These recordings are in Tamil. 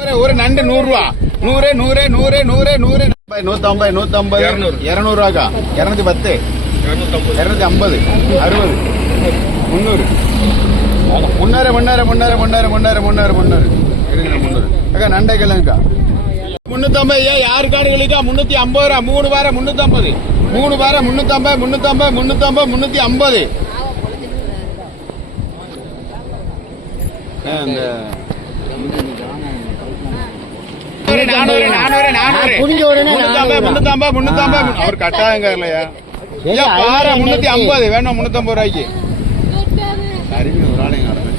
ஒரு- ஒரு நண்டு நூறு ரூபா. நூறு நூறு நூறு நூறு நூறு. நூத்தம்பது நூத்தம்பது இருநூறு. ரூபாக்கா? இருநூத்தி பத்து. இருநூத்தி ஐம்பது. அறுபது. முந்நூறு. முன்னூறு முன்னூறு முன்னூறு முன்னூறு முன்னூறு முன்னூறு முன்னூறு முன்னூறு அக்கா நண்டை கிழங்கக்கா? முன்னூத்தம்பது ஏன் யாரு காடுகளுக்கா முன்னூத்தி ஐம்பது ரூபா மூணு வாரம் முன்னூத்தம்பது மூணு வாரம் முன்னூத்தம்பது முன்னூத்தம்பது முன்னூத்தம்பது முன்னூத்தி ஐம்பது. இந்த நானூறு நானூறு நானூறு புரிஞ்ச உடனே முன்னூத்தம்பது முன்னூத்தம்பது அவர் கட்டாயங்க இல்லையா? ஐயா, பாரு முன்னூத்தி ஐம்பது. வேணும் முன்னூத்தம்பது ரூபாய்க்கு. அறிவு ஒரு காணுமே.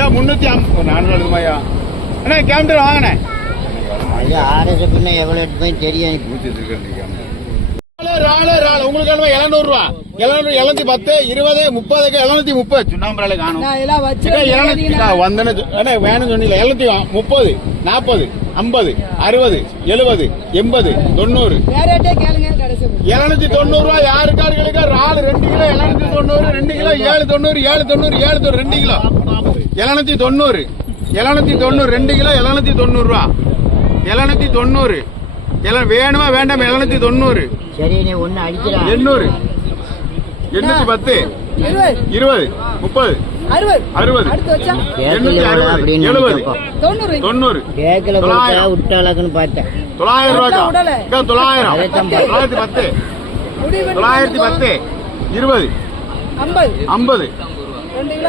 ஏன் முன்னூத்தி ஐம்பது நானூறு எழுதுமாய்யா அண்ணா கேம்டர் வாங்கினே. ஐயா ஆர்எஸ்எஃப்னா எவ்வளோ எடுத்து தெரியும்? உங்களுக்கு என்ன எழுநூறு ரூபா? எழுநூறு எழுநூத்தி பத்து இருபது முப்பதுக்கு எழுநூத்தி முப்பது. சுண்ணாம்பு காணும். வந்தேன்னு வேணும்னு சொன்னீங்களே எழுநூத்தி முப்பது. நாற்பது ஐம்பது அறுபது எழுபது எண்பது தொண்ணூறு. எழுநூத்தி தொண்ணூறு ரூபாய் யாரு கார்களுக்கு ராலு ரெண்டு கிலோ எழுநூத்தி தொண்ணூறு ரெண்டு கிலோ ஏழு தொண்ணூறு ஏழு தொண்ணூறு ஏழு தொண்ணூறு ரெண்டு கிலோ. எழுநூத்தி தொண்ணூறு எழுநூத்தி தொண்ணூறு ரெண்டு கிலோ எழுநூத்தி தொண்ணூறு ரூபா. எழுநூத்தி தொண்ணூறு. வேணுமா வேண்டாம் எழுநூத்தி தொண்ணூறு. எண்ணூறு. எண்ணூத்தி பத்து. இருபது. முப்பது. அறுபது. அறுபது. அடுத்து வச்சா? எண்ணூத்தி அறுபது. அப்படின்னு எழுபது. நினைக்கப்போ. தொண்ணூறு. தொண்ணூறு. கேக்கில் கொடுத்தா தொள்ளாயிரம். விட்டாளக்குன்னு பார்த்தேன். தொள்ளாயிரம் ரூபாய்க்கா தொள்ளாயிரம். தொள்ளாயிரத்தி பத்து. தொள்ளாயிரத்தி பத்து. இருபது. ஐம்பது. ஐம்பது. ரெண்டு கிலோ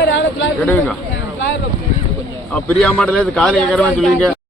பிரியா மாடல காலை. சொல்லுவீங்க.